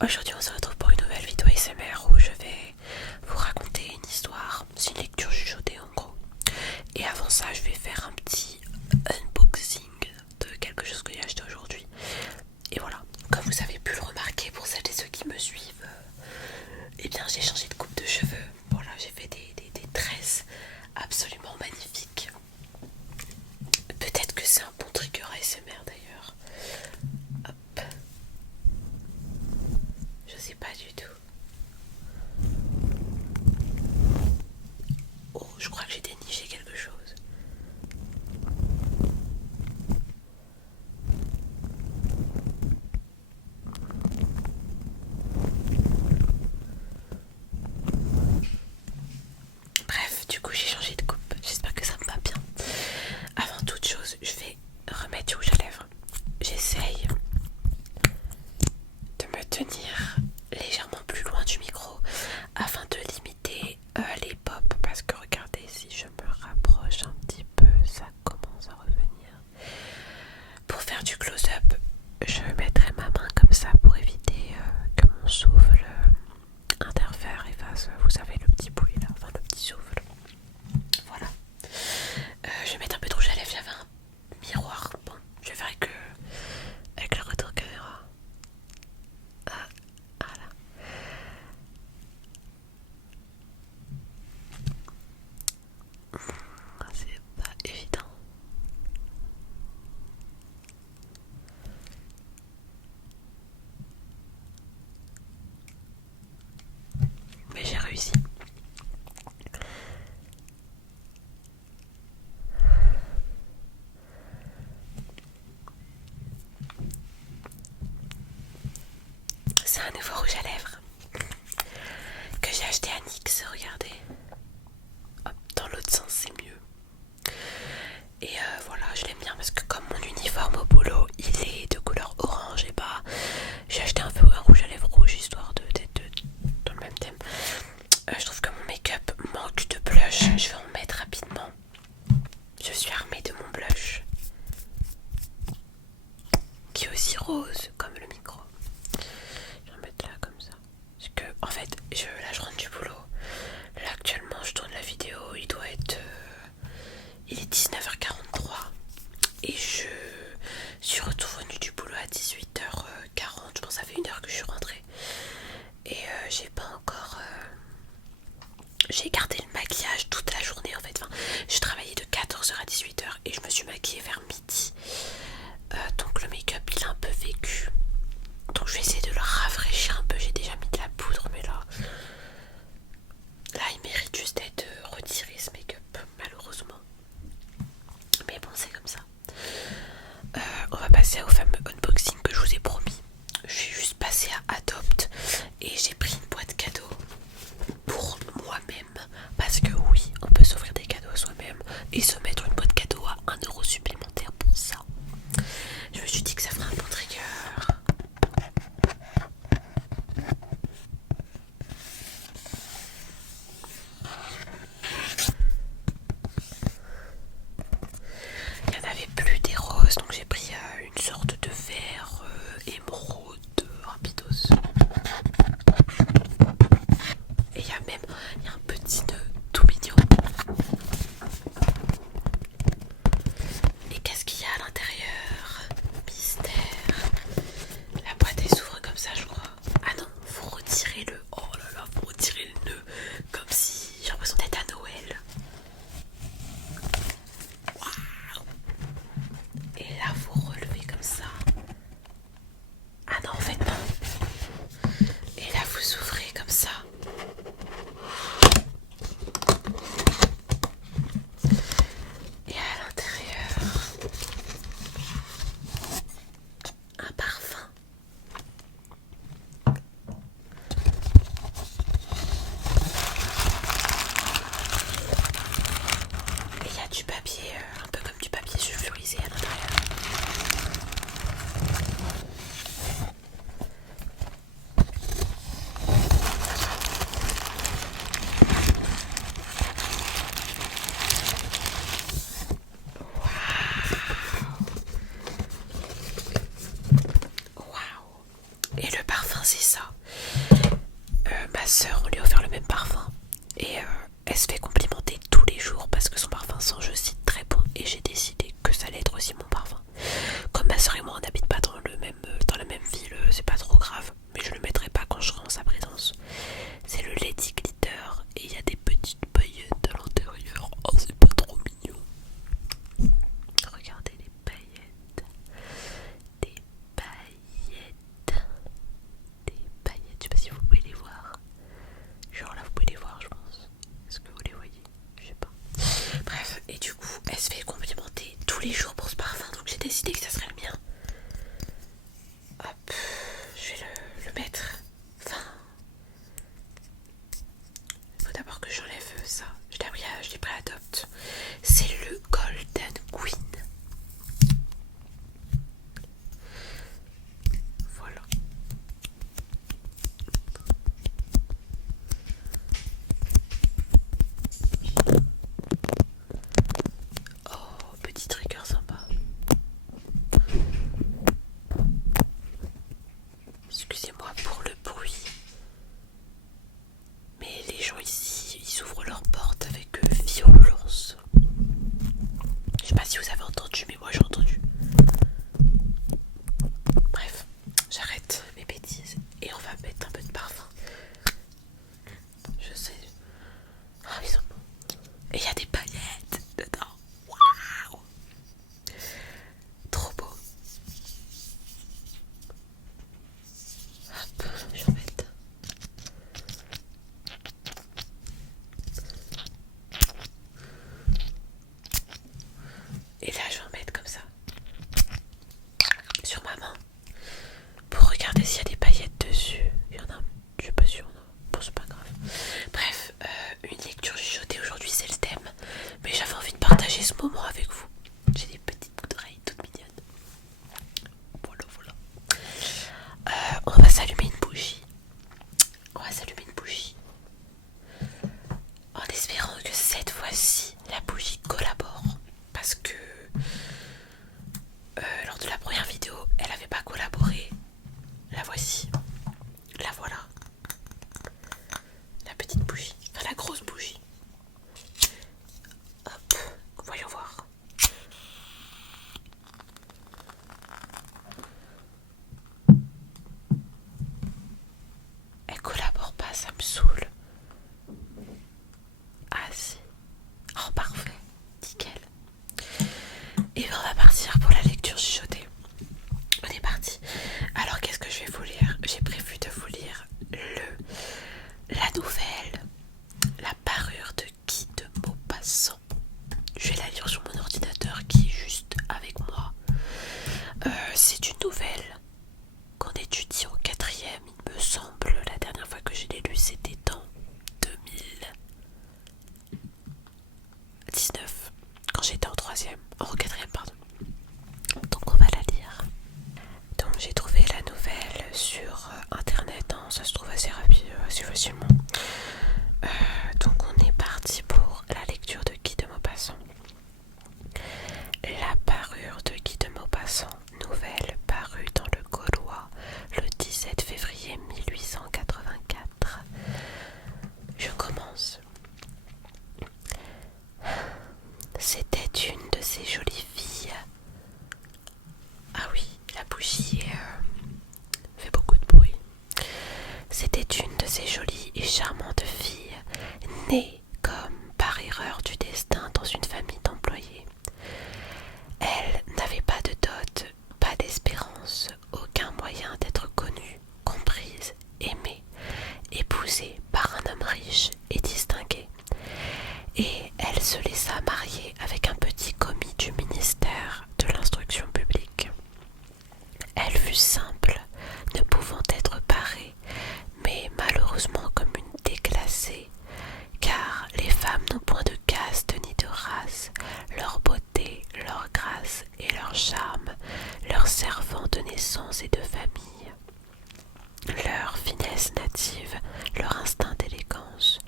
Aujourd'hui on se retrouve pour une nouvelle vidéo ASMR où je vais vous raconter une histoire. C'est une lecture chuchotée en gros. Et avant ça je vais faire un petit unboxing de quelque chose que j'ai acheté aujourd'hui. Et voilà, comme vous avez pu le remarquer pour celles et ceux qui me suivent, eh bien j'ai changé de coupe de cheveux. Voilà, j'ai fait des tresses absolument magnifiques. Peut-être que c'est un bon trigger ASMR d'ailleurs. Hop. Je sais pas du tout. Oh, je crois que j'ai déniché quelque chose. Bref, du coup j'ai changé de coupe. J'espère que ça me va bien. Avant toute chose, je vais remettre du rouge à lèvres. J'essaye de me tenir légèrement plus loin du micro afin de limiter les pops, parce que regardez, si je me rapproche un petit peu, ça commence à revenir. Pour faire du close-up, je mettrai ma main comme ça pour éviter que mon souffle interfère et fasse, vous savez, le petit bruit là, enfin le petit souffle. Voilà. Je vais mettre un peu de rouge à lèvres, j'avais un miroir. Bon, je vais faire avec le retour caméra. Ah, voilà. C'est pas évident. Mais j'ai réussi. C'est un nouveau rouge à lèvres que j'ai acheté à NYX, regardez. Hop, dans l'autre sens c'est mieux. Et voilà, je l'aime bien parce que comme mon uniforme au boulot il est de couleur orange, et bah j'ai acheté un rouge à lèvres rouge histoire d'être dans le même thème. Je trouve que mon make-up manque de blush, je vais en mettre rapidement. Je suis armée de mon blush qui est aussi rose comme le micro. Je vais en mettre là comme ça. Parce que en fait là je rentre du boulot. Là actuellement je tourne la vidéo, il doit être il est 19h43 et je suis revenue du boulot à 18h40. Je pense que ça fait 1 heure que je suis rentrée. Et j'ai pas encore j'ai gardé le maquillage toute la journée en fait. Enfin, j'ai travaillé de 14h à 18h et je me suis maquillée vers midi. Donc le make-up il est un peu vécu. Donc je vais essayer de le rafraîchir un peu. J'ai déjà mis de la poudre, mais là sœur, on lui a offert le même parfum. Et elle se fait complimenter tous les jours parce que son parfum sent, je cite, très bon. Et j'ai décidé que ça allait être aussi mon parfum. Comme ma sœur et moi on n'habite pas dans la même ville, c'est pas trop grave. Mais je le mettrai pas quand je serai en sa présence. C'est le Lady Glitter et il y a des petites paillettes à l'intérieur. Oh, c'est pas trop mignon. Regardez les paillettes. Des paillettes. Des paillettes. Je sais pas si vous pouvez les voir. Genre là vous pouvez les voir je pense. Est-ce que vous les voyez? Je sais pas. Bref, et du coup elle se fait complimenter tous les jours pour ce parfum. Donc j'ai décidé que ça serait le mien. Hop, je vais le mettre. Enfin, il faut d'abord que j'enlève ça. Je l'ai pris à Adopt. C'est le Golden Queen. Voilà. Oh, petit trigger sympa. Excusez-moi pour le bruit. Mais les gens ici, ils ouvrent leurs portes avec violence. Je sais pas si vous avez entendu, mais moi j'ai entendu. Bref, j'arrête mes bêtises et on va mettre un peu de parfum. Je sais. Ah, ils sont bons. Et il y a des paillettes dedans. Waouh! Trop beau. Hop, j'en mets. Et là, je vais en mettre comme ça sur ma main pour regarder s'il y a des paillettes dessus. Il y en a, je suis pas sûre. Bon, c'est pas grave. Bref, une lecture chuchotée aujourd'hui, c'est le thème. Mais j'avais envie de partager ce moment avec vous. J'ai des petites boucles d'oreilles toutes mignonnes. Voilà. On va s'allumer une bougie. En espérant que cette fois-ci, la bougie collabore. Parce que lors de la première vidéo, elle n'avait pas collaboré. La voici. La voilà. La petite bougie. Enfin, la grosse bougie. Hop, voyons voir. Elle collabore pas, ça me saoule. Ah si. Oh, parfait. Nickel. Et bien, on va partir pour la lecture chuchotée. On est parti. Alors, qu'est-ce que je vais vous lire? J'ai prévu de vous lire la nouvelle, La parure de Guy de Maupassant. Je vais la lire sur mon ordinateur qui est juste avec moi. C'est une nouvelle qu'on étudie en 4e, il me semble. La dernière fois que je l'ai lu, c'était en 2019, quand j'étais en 3e, en 4e, pardon. Donc on va la lire. Donc j'ai trouvé la nouvelle sur internet, hein, ça se trouve assez facilement. Donc on est parti pour la lecture de Guy de Maupassant. La parure de Guy de Maupassant, nouvelle parue dans le Gaulois le 17 février 1884. Je commence. C'était une de ces jolies filles. Ah oui, la bougie fait beaucoup de bruit. C'était une de ces jolies et charmantes filles, nées comme par erreur du destin dans une famille d'employés. Elle n'avait pas de dot, pas d'espérance, aucun moyen d'être connue, comprise, aimée, épousée par un homme riche et distingué. Et elle se laissa marier avec un petit commis du ministère de l'instruction publique. Elle fut simple, ne pouvant être parée, mais malheureusement comme une déclassée, car les femmes n'ont point de caste ni de race, leur beauté, leur grâce et leur charme, leur servant de naissance et de famille, leur finesse native, leur instinct d'élégance,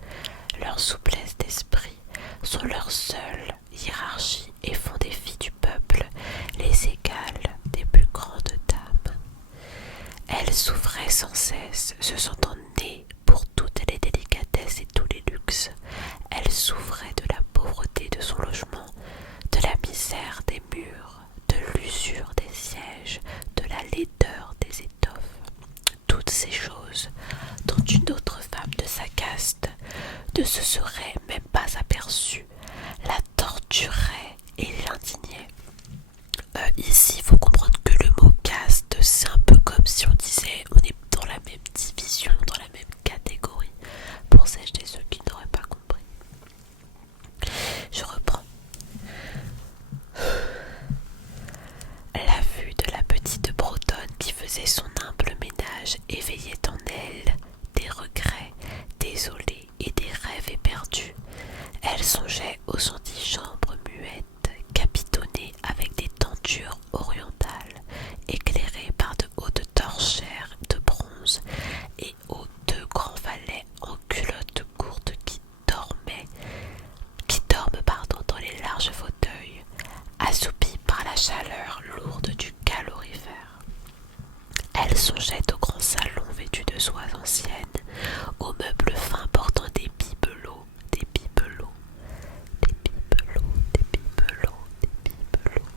leur souplesse d'esprit sont leur seule hiérarchie et font des filles du peuple les égales des plus grandes dames. Elle souffrait sans cesse, se sentant née pour toutes les faisait son humble ménage éveillait en elle des regrets désolés et des rêves éperdus. Elle songeait aux antichambres muettes, capitonnées avec des tentures orientales, éclairées par de hautes torchères de bronze et aux deux grands valets en culottes courtes qui dorment dans les larges fauteuils, assoupis par la chaleur lourde du calorifère. Elle songeait au grand salon vêtu de soies anciennes, aux meubles fins portant des bibelots, des bibelots, des bibelots, des bibelots, des bibelots,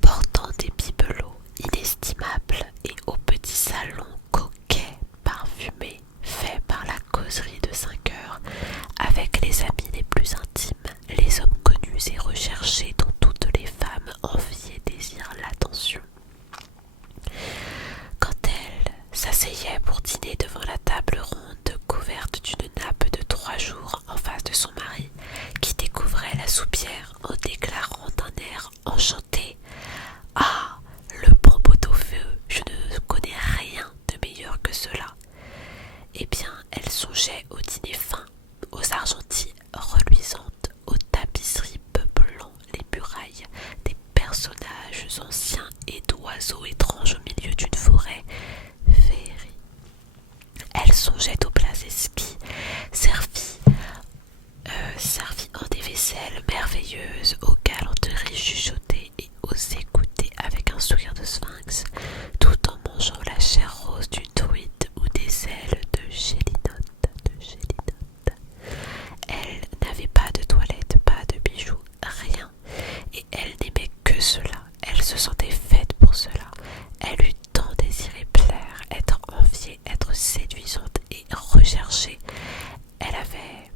portant des bibelots inestimables et au petit salon coquet, parfumé, fait par la causerie de 5 heures, avec les amis les plus intimes, les hommes connus et recherchés dont toutes les femmes envient et désirent l'attention. Quand elle s'asseyait pour dîner devant la table ronde couverte d'une nappe de 3 jours en face de son mari, qui découvrait la soupière en déclarant d'un air enchanté: « Ah, le bon pot-au-feu, je ne connais rien de meilleur que cela. » Eh bien, elle songeait au dîner fin, aux argentilles reluisantes, aux tapisseries peuplant les murailles, des personnages anciens et d'oiseaux étranges au milieu d'une forêt féerie. Elle songeait aux plats exquis, servis en des vaisselles merveilleuses, aux galanteries chuchotées et aux écouter avec un sourire de sphinx, tout en mangeant la chair rose d'une truite ou des ailes de gélinote. Elle n'avait pas de toilette, pas de bijoux, rien, et elle n'aimait que cela. Elle se sentait faite pour cela. Elle eut tant désiré plaire, être enviée, être séduisante et recherchée. Elle avait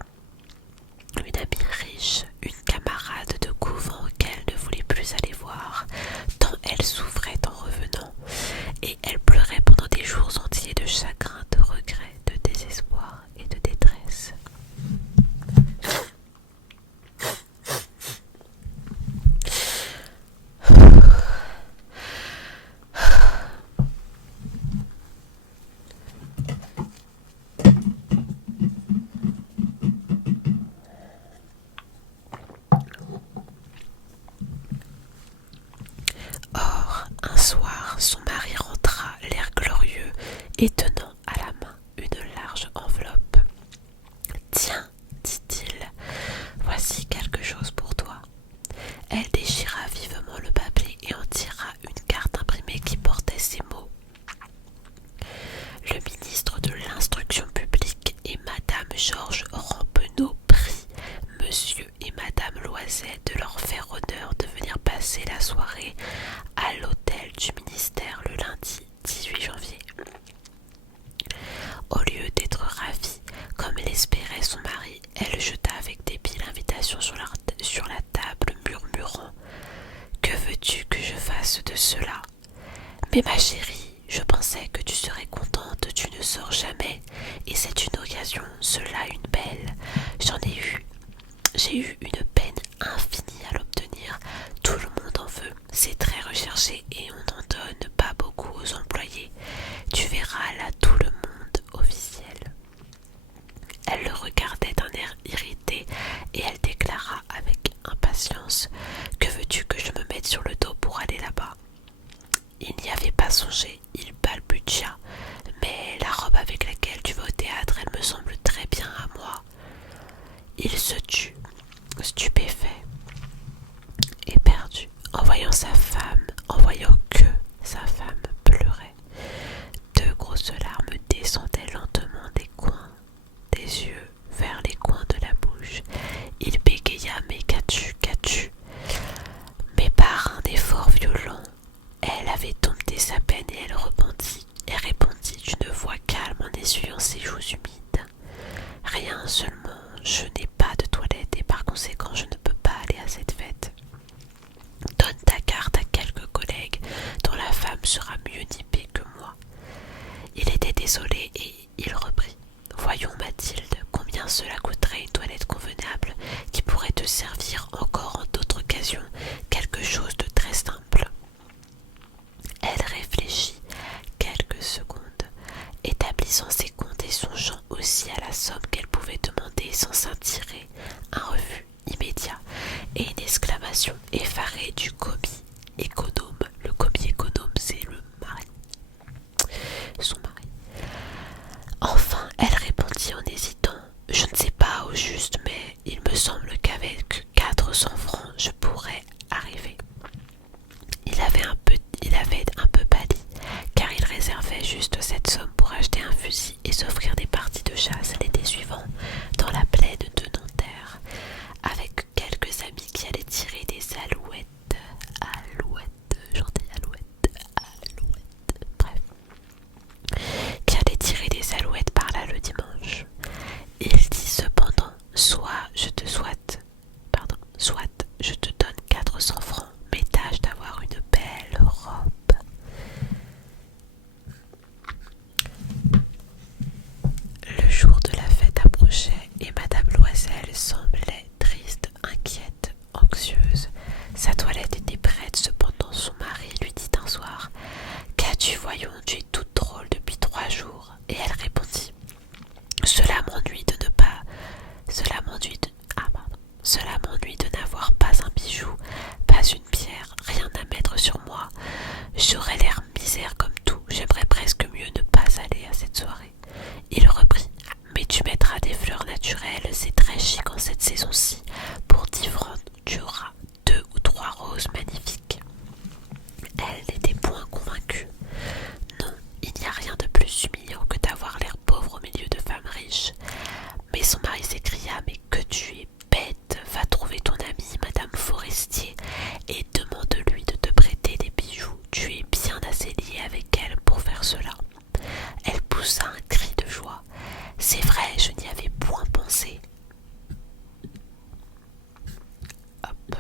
une amie riche, une camarade de couvent qu'elle ne voulait plus aller voir, tant elle souffrait en revenant, et elle pleurait pendant des jours entiers de chagrin, de regret, de désespoir et de détresse. Or, un soir, son mari rentra, l'air glorieux, et tenant à la main une large enveloppe. « Tiens, dit-il, voici quelque chose pour toi. » Elle déchira vivement le papier et en tira une carte imprimée qui portait ces mots: « Le ministre de l'Instruction publique et Madame Georges Rampeneau prient Monsieur et Madame Loiset de leur faire honneur de venir passer la soirée à l'hôtel du ministère le lundi 18 janvier. » Au lieu d'être ravie, comme l'espérait son mari, elle jeta avec dépit l'invitation sur la table, murmurant: « Que veux-tu que je fasse de cela? Mais ma chérie, je pensais que tu serais contente, tu ne sors jamais, et c'est une occasion, cela une belle. J'ai eu une peine infinie à l'obtenir. Tout le monde en veut, c'est très recherché et on n'en donne pas beaucoup aux employés. Tu verras là tout le monde officiel. » Elle le regardait d'un air irrité et elle déclara avec impatience: « Que veux-tu que je me mette sur le dos pour aller là-bas? » Il n'y avait pas songé, il balbutia: « Mais la robe avec laquelle tu vas au théâtre, elle me semble très bien à moi. » Il se tut, stupéfait, éperdu, en voyant que sa femme pleurait. 2 grosses larmes descendaient lentement des coins des yeux vers les coins de la bouche. Il bégaya: « Mais qu'as-tu ?» Mais par un effort violent, elle avait dompté sa peine et elle répondit d'une voix calme en essuyant ses joues humides: « Rien, seulement je n'ai pas de toilette et par conséquent je ne peux pas aller à cette fête. Donne ta carte à quelques collègues dont la femme sera mieux nippée que moi. » Il était désolé et il reprit: « Voyons, Mathilde, combien cela coûterait une toilette convenable qui pourrait te servir encore en d'autres occasions, quelque chose de très simple. » Elle réfléchit il avait un peu pâli, car il réservait juste cette somme pour acheter un fusil et s'offrir des parties de chasse l'été suivant dans la plaine de Nanterre, avec quelques amis qui allaient tirer des alouettes, j'entends alouettes, bref, qui allaient tirer des alouettes par là le dimanche. Il dit cependant, soit je te donne 400 francs, mais tâche d'avoir une belle robe. Le jour de la fête approchait et Madame Loisel semblait triste, inquiète, anxieuse. Sa toilette était prête, cependant son mari lui dit un soir: qu'as-tu, voyons, tu es toute drôle depuis 3 jours. Et elle répondit: Cela m'ennuie de n'avoir pas un bijou, pas une pierre, rien à mettre sur moi. J'aurais l'air misère comme tout, j'aimerais presque mieux ne pas aller à cette soirée. Il reprit: mais tu mettras des fleurs naturelles, c'est très chic en cette saison-ci. Pour 10 francs, tu auras 2 ou 3 roses magnifiques. Elle n'était point convaincue. Non, il n'y a rien de plus humiliant que d'avoir l'air pauvre au milieu de femmes riches. Mais son mari s'écria: mais que tu es bête, va trouver ton amie Madame Forestier et demande-lui de te prêter des bijoux. Tu es bien assez lié avec elle pour faire cela. Elle poussa un cri de joie. C'est vrai, je n'y avais point pensé. Hop,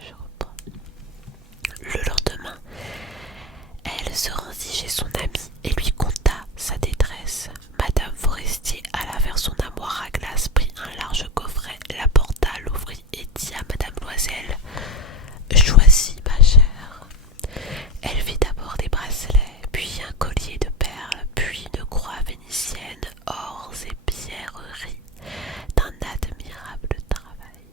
je reprends. Le lendemain, elle se rendit chez son amie et lui conta sa détresse. Madame Forestier alla vers son armoire à glace, prit un large coffret, l'apporta, l'ouvrit et dit à Madame Loisel: choisis, ma chère. Elle vit d'abord des bracelets, puis un collier de perles, puis une croix vénitienne, ors et pierreries d'un admirable travail.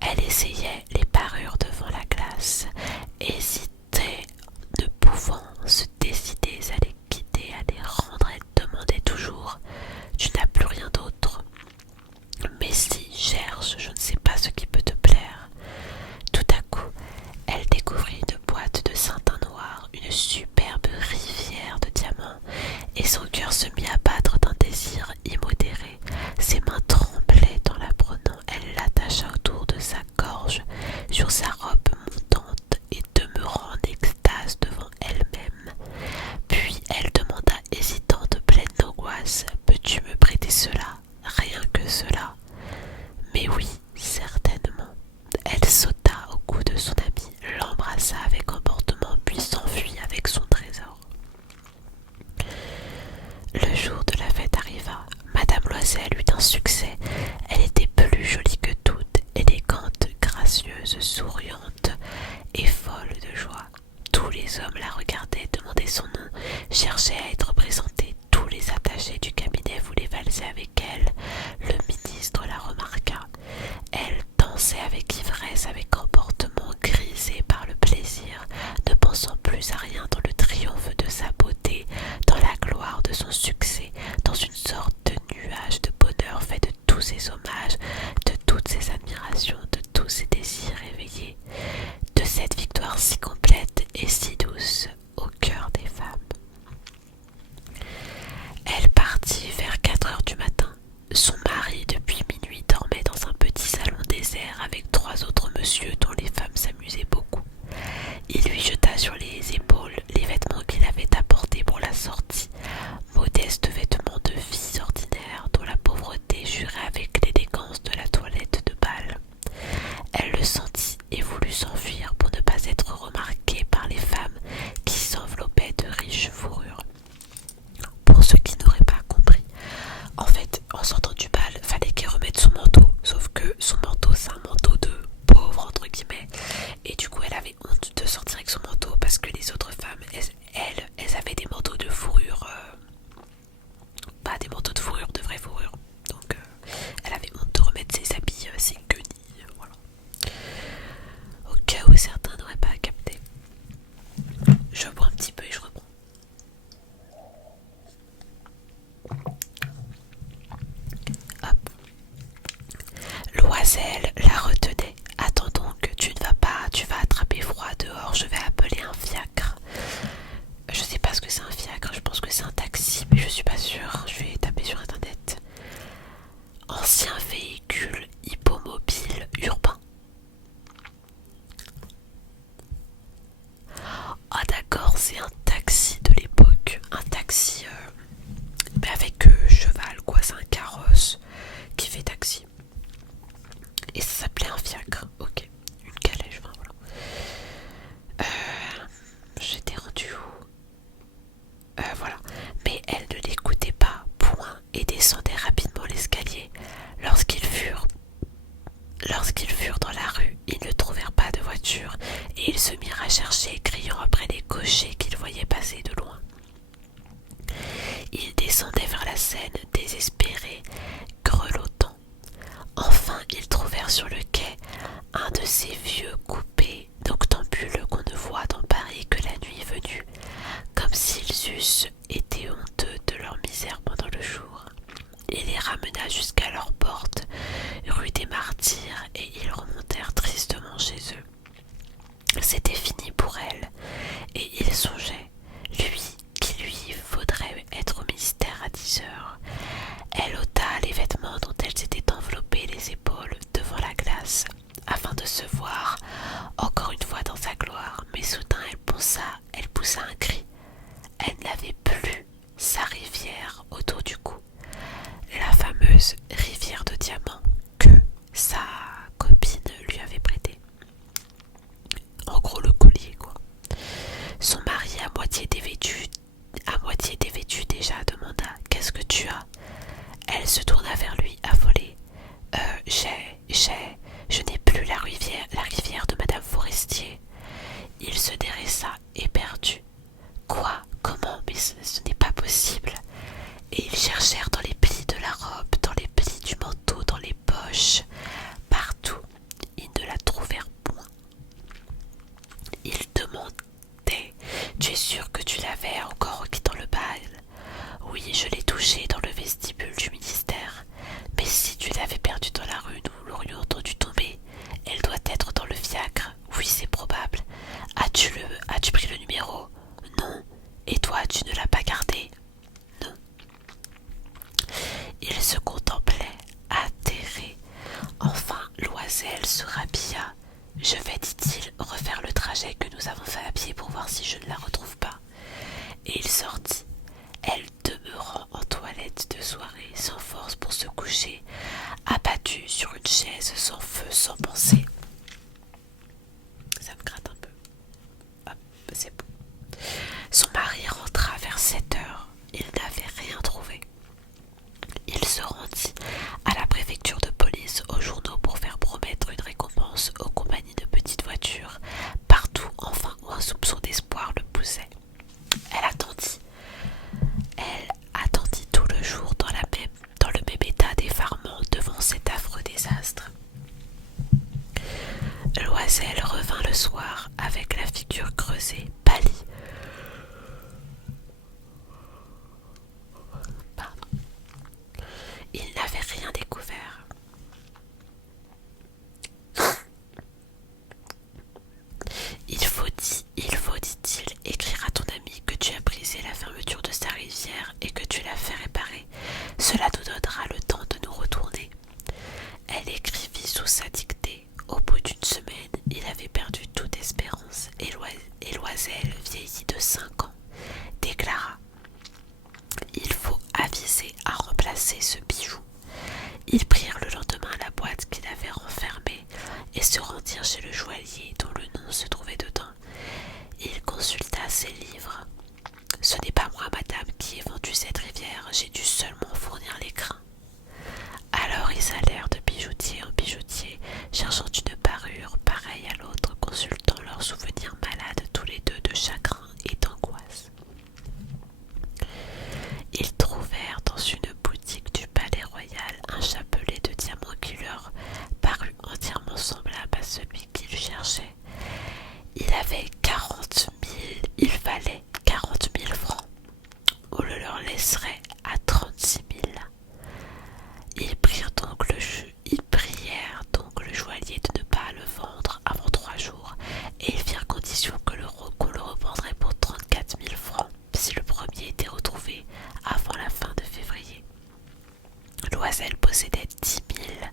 Elle essayait les parures devant la glace, hésitait, ne pouvant se décider à les quitter, à les rendre. Elle demandait toujours: tu n'as plus rien d'autre? Mais si, cherche, je ne sais pas ce qui peut te plaire. Tout à coup, elle découvrit une boîte de satin noir, une superbe rivière de diamants, et son cœur se mit à battre d'un désir immodéré. Ses mains tremblaient en la prenant, elle l'attacha autour de sa gorge, sur sa robe montante, et demeurant en extase devant elle-même. Puis elle demanda, hésitante, pleine d'angoisse: peux-tu me prêter cela? Rien que cela. Mais oui, certainement. Elle sauta au cou de son ami, l'embrassa avec emportement, puis s'enfuit avec son trésor. Le jour de la fête arriva. Madame Loisel eut un succès. Elle était plus jolie que toutes, élégante, gracieuse, souriante et folle de joie. Tous les hommes la regardaient, demandaient son nom, cherchaient à être présentés. Tous les attachés du cabinet voulaient valser avec elle. Le ministre la remarqua. Elle dansait avec ivresse, avec emportement, grisée par le plaisir, ne pensant plus à rien dans le triomphe de sa beauté, dans la gloire de son succès, dans une sorte de nuage de bonheur fait de tous ses hommages, de toutes ses admirations, de tous ses désirs éveillés, de cette victoire si complète et si douce au cœur des femmes. Elle partit vers 4 heures du matin. Son mari, depuis minuit, dormait dans un petit salon désert avec 3 autres messieurs c'est un taxi de l'époque, un taxi mais avec cheval quoi, c'est un carrosse qui fait taxi. Et ça s'appelait un fiacre, ok, une calèche, enfin voilà. J'étais rendue où voilà. Mais elle ne l'écoutait pas, point, et descendait rapidement l'escalier. Lorsqu'ils furent dans la rue, ils ne trouvèrent pas de voiture, et ils se mirent à chercher, criant après les cochers qu'ils voyaient passer de loin. Ils descendaient vers la Seine, désespérés, grelottant. Enfin, ils trouvèrent sur le quai un de ces vieux coupés d'octambules qu'on ne voit dans Paris que la nuit venue, comme s'ils eussent été honteux de leur misère pendant le jour. Il les ramena jusqu'à leur porte, rue des Martyrs, et ils remontèrent tristement chez eux. C'était fini pour elle, et il songeait, lui qui lui faudrait être au ministère à 10 heures. Elle ôta les vêtements dont elle s'était enveloppée les épaules devant la glace, afin de se voir encore une fois dans sa gloire, mais soudain elle poussa un cri. Elle n'avait plus sa rivière autour du cou, la fameuse rivière de diamants que sa copine lui avait prêtée. En gros le collier quoi. Son mari à moitié dévêtu déjà demanda « Qu'est-ce que tu as ?» Elle se tourna vers lui affolée. Je n'ai plus la rivière de Madame Forestier. » Il se dressa éperdu. Quoi? Comment? Mais ce n'est pas possible. Et ils cherchèrent dans les plis de la robe, dans les plis du manteau, dans les poches. Partout, ils ne la trouvèrent point. Ils demandaient: Tu es sûr que tu l'avais encore en quittant le bal? Oui, je l'ai touchée dans le vestibule du ministère. Mais si tu l'avais perdue dans la rue, nous l'aurions entendue tomber. Elle doit être dans le fiacre. Oui, c'est probable. As-tu pris le numéro? Non. Et toi, tu ne l'as pas gardé? Non. Il se contemplait, atterré. Enfin, Loisel se rhabilla. Je vais, dit-il, refaire le trajet que nous avons fait à pied pour voir si je ne la retrouve pas. Et il sortit, elle demeurant en toilette de soirée, sans force pour se coucher, abattue sur une chaise, sans feu, sans pensée. Ça me gratte un peu. Hop, c'est bon. Son mari rentra vers 7 heures. Il n'avait rien trouvé. Il se rendit à la préfecture de police, aux journaux pour faire promettre une récompense aux compagnies de petites voitures, partout enfin où un soupçon d'espoir le poussait. Elle attendit tout le jour dans le même état d'effarement devant cet affreux désastre. Loisel revint le soir avec la figure creusée, pâlie. Il n'avait rien découvert. Il faut, dit-il, écrire à ton ami que tu as brisé la fermeture de sa rivière et que tu l'as fait réparer. Cela nous donnera le temps de nous retourner. Elle écrivit sous sa dictée. Au bout d'une semaine, il avait perdu toute espérance et Loisel, vieilli de 5 ans, déclara: Il faut aviser à remplacer ce bijou. Ils prirent le lendemain la boîte qu'il avait renfermée et se rendirent chez le joaillier dont le nom se trouvait dedans. Il consulta ses livres. Ce n'est pas moi, madame, qui ai vendu cette rivière, j'ai dû seulement fournir les grains. Alors ils allèrent de bijoutier en bijoutier, cherchant une parure pareille à l'autre, consultant leurs souvenirs malades tous les deux de chagrin et d'angoisse. Ils trouvèrent dans une boutique du Palais Royal un chapelet de diamants qui leur parut entièrement semblable à celui qu'ils cherchaient. Il valait 40 000 francs. On le leur laisserait à 36 000. Ils prièrent donc le joaillier de ne pas le vendre avant 3 jours, et ils firent condition qu'on le revendrait pour 34 000 francs si le premier était retrouvé avant la fin de février. Loisel possédait 18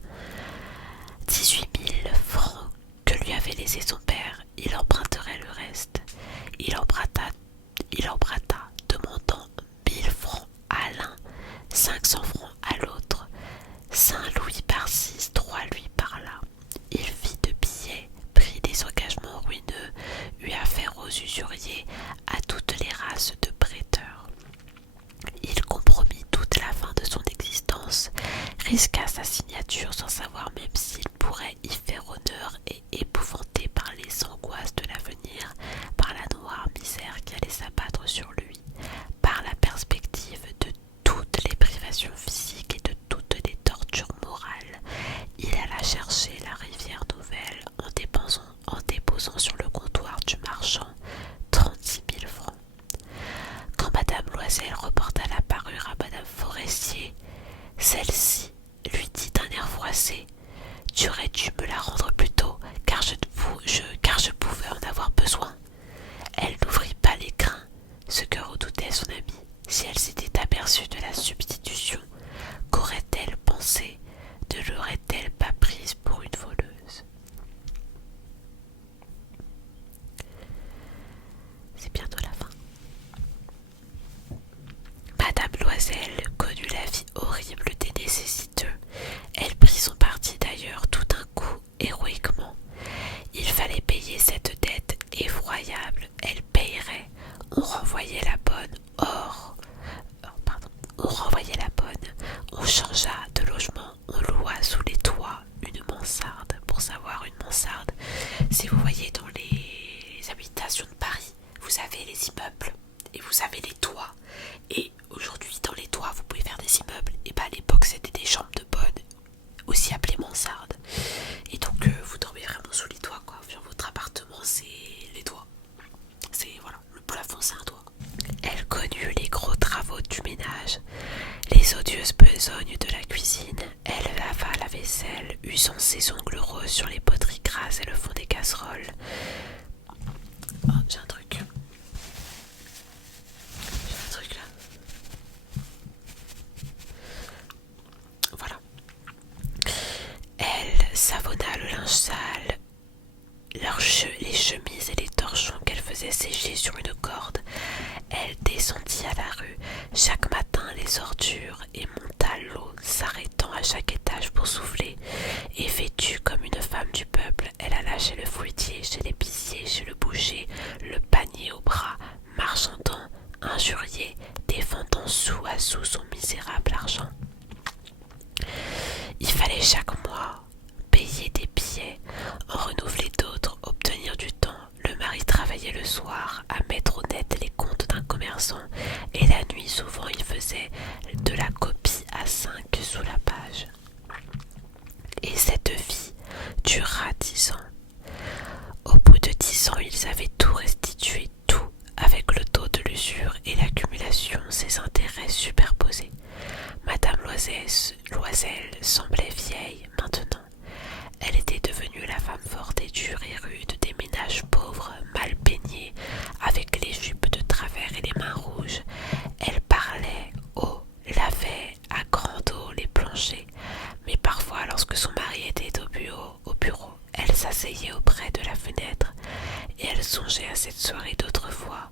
000 francs que lui avait laissé son père. Il emprunterait le reste. Il emprunta il emprunta, demandant 1 000 francs à l'un, 500 francs à l'autre, 5 louis par-ci, 3 louis par-là. Il fit de billets, prit des engagements ruineux, eut affaire aux usuriers, à toutes les races de prêteurs. Il compromit toute la fin de son existence, risqua sa signature sans savoir même s'il pourrait y faire honneur et épouvanté par les angoisses de l'avenir, par la noire misère qui allait s'abattre sur lui, par la perspective de toutes les privations physiques et de toutes les tortures morales, il alla chercher la rivière nouvelle en déposant sur le comptoir du marchand 36 000 francs. Quand Madame Loisel reporta la parure à Madame Forestier, celle-ci lui dit d'un air froissé: « Tu aurais dû me la rendre plus tôt, car je pouvais en avoir besoin. » Elle n'ouvrit pas l'écrin, ce que redoutait son amie. Si elle s'était aperçue de la substitution, qu'aurait-elle pensé? Ne l'aurait-elle pas prise pour une voleuse? C'est bientôt la fin. Madame Loisel connut la vie horrible des nécessiteux. Elle prit son parti d'ailleurs tout d'un coup, héroïquement. Il fallait payer cette dette effroyable. Elle payerait. On renvoyait la bonne. On renvoyait la bonne. On changea de logement. On loua sous les toits une mansarde. Pour savoir, une mansarde, si vous voyez dans les habitations de Paris, vous avez les immeubles et vous avez les toits. Et aujourd'hui, dans les toits, vous pouvez faire des immeubles. Et à l'époque, c'était des chambres de bonne, aussi appelées mansardes. Et donc, vous dormez vraiment sous les toits, quoi. Enfin, votre appartement, c'est les toits. C'est, voilà, le plafond, c'est un toit. Elle connut les gros travaux du ménage, les odieuses besognes de la cuisine. Elle lava la vaisselle, usant ses ongles roses sur les poteries grasses et le fond des casseroles. Oh, j'ai un truc. Là. Voilà. Elle savonna le linge sale, les chemises et les torchons qu'elle faisait sécher sur une corde. Elle descendit à la rue chaque matin les ordures et monta l'eau, s'arrêtant à chaque étage pour souffler. Et vêtue comme une femme du peuple, elle alla chez le fruitier, chez l'épicier, chez le boucher, le panier au bras, marchandant, injurié, défendant sou à sou son misérable argent. Il fallait chaque mois payer des billets, en renouveler d'autres, obtenir du temps. Le mari travaillait le soir à mettre au net les comptes d'un commerçant et la nuit souvent il faisait de la copie à 5 sous la page. Et cette vie dura 10 ans. Au bout de 10 ans, ils avaient tout restitué, tout, avec le taux de l'usure et l'accumulation, ses intérêts superposés. Madame Loisel semblait vieille maintenant. Elle était devenue la femme forte et dure et rude des ménages pauvres, mal peignés, avec les jupes de travers et les mains rouges. Elle parlait haut, lavait à grande eau les planchers, mais parfois, lorsque son mari était au bureau, elle s'asseyait auprès de la fenêtre et elle songeait à cette soirée d'autrefois,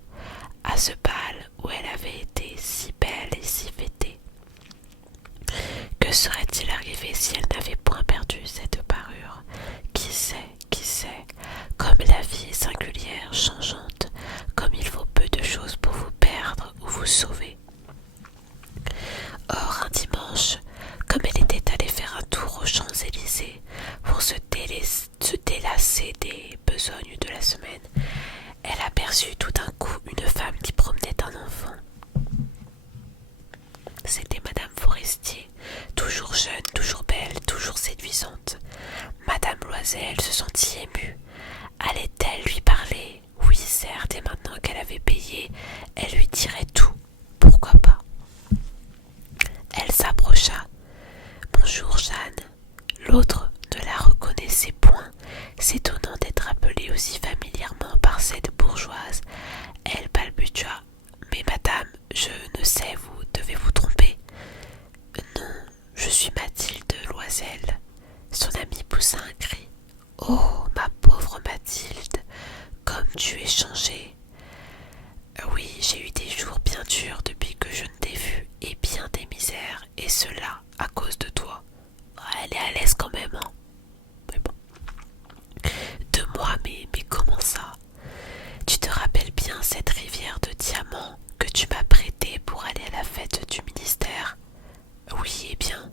à ce bal où elle avait été si belle et si fêtée. Que serait-il arrivé si elle n'avait point perdu cette parure? Qui sait, comme la vie est singulière, changeante, comme il faut peu de choses pour vous perdre ou vous sauver. Or, un dimanche, comme elle était allée faire un tour aux Champs-Élysées pour se délasser des besognes de la semaine, elle aperçut tout d'un coup une femme qui promenait un enfant. C'était Madame Forestier, toujours jeune, toujours belle, toujours séduisante. Madame Loisel se sentit émue. Allait-elle lui parler? Oui, certes, et maintenant qu'elle avait payé, elle lui dirait tout. Pourquoi pas? Elle s'approcha. Bonjour, Jeanne. L'autre ne la reconnaissait point, s'étonnant d'être appelée aussi familièrement par cette bourgeoise. Elle balbutia. Mais madame, je ne sais, vous devez vous tromper. Non, je suis Mathilde Loisel. Son amie poussa un cri. Oh, ma pauvre Mathilde, comme tu es changée. Oui, j'ai dur depuis que je ne t'ai vu et bien des misères, et cela à cause de toi. Elle est à l'aise quand même, hein. Mais bon. De moi, mais comment ça? Tu te rappelles bien cette rivière de diamants que tu m'as prêtée pour aller à la fête du ministère? Oui, eh bien,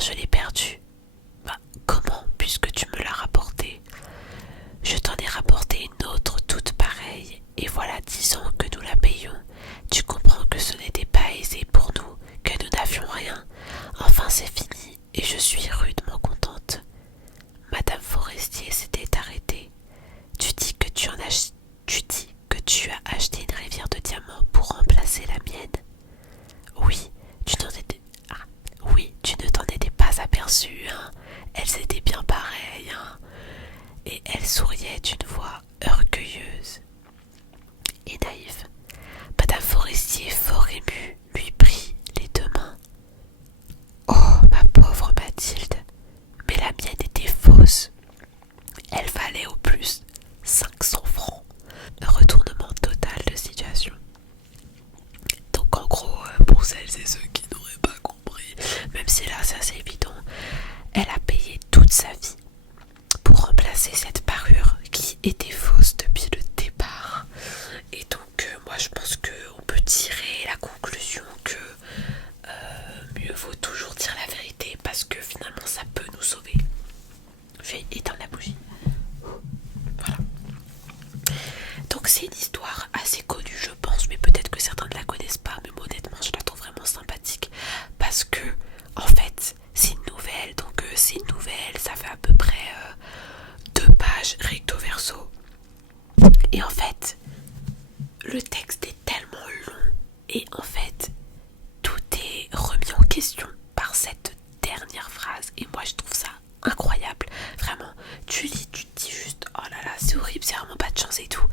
je l'ai perdue. Bah, comment, puisque tu me l'as rapportée? Je t'en ai rapporté une autre toute pareille, et voilà 10 ans que nous la payons. Tu comprends que ce n'était pas aisé pour nous, que nous n'avions rien. Enfin, c'est fini, et je suis rudement contente. Madame Forestier s'était arrêtée. Tu dis que tu as acheté une rivière de diamants pour remplacer la mienne. Oui, tu n'en étais... Ah, oui, tu ne t'en étais pas aperçue, hein. Elles étaient bien pareilles, hein. Et elle souriait d'une voix orgueilleuse et naïve. Madame Forestier, fort émue, lui prit les deux mains. Oh, ma pauvre Mathilde, mais la mienne était fausse. Elle valait au plus 500 francs. Retournement total de situation. Donc en gros, pour celles et ceux qui n'auraient pas compris, même si là c'est assez évident, elle a payé toute sa vie pour remplacer cette parure qui était fausse depuis le départ. Et donc moi je pense qu'on peut tirer la conclusion que mieux vaut toujours dire la vérité parce que finalement ça peut nous sauver. Je vais éteindre la bougie. Voilà. Donc c'est une histoire assez connue je pense, mais peut-être que certains ne la connaissent pas, mais moi, honnêtement je la trouve vraiment sympathique parce que en fait c'est une nouvelle, donc c'est une nouvelle, ça fait à peu près 2 pages recto verso, et en fait le texte est tellement long et en fait tout est remis en question par cette dernière phrase, et moi je trouve ça incroyable, vraiment. Tu lis, tu te dis juste oh là là c'est horrible, c'est vraiment pas de chance et tout,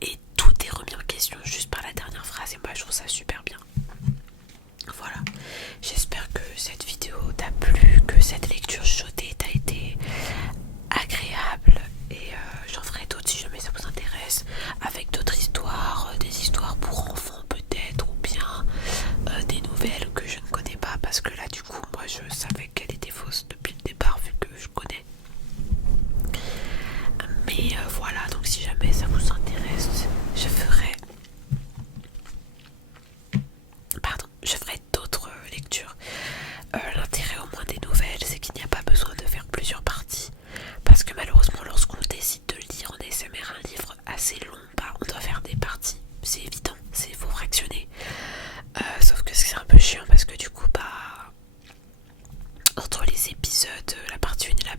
et tout est remis en question juste par la dernière phrase, et moi je trouve ça super bien. Voilà, j'espère que cette vidéo t'a plu, que cette lecture chuchotée t'a été agréable, et j'en ferai d'autres si jamais ça vous intéresse, avec d'autres histoires, des histoires pour enfants peut-être, ou bien des nouvelles que je ne connais pas, parce que là du coup moi je savais qu'elle était fausse depuis le départ vu que je connais. Mais voilà, donc si jamais ça vous intéresse, je ferai d'autres lectures. L'intérêt au moins des nouvelles, c'est qu'il n'y a pas besoin de faire plusieurs parties, parce que malheureusement lorsqu'on décide de lire en SMR un livre assez long, bah on doit faire des parties, c'est évident, faut fractionner. Sauf que c'est un peu chiant parce que du coup bah entre les épisodes, la partie 1 et la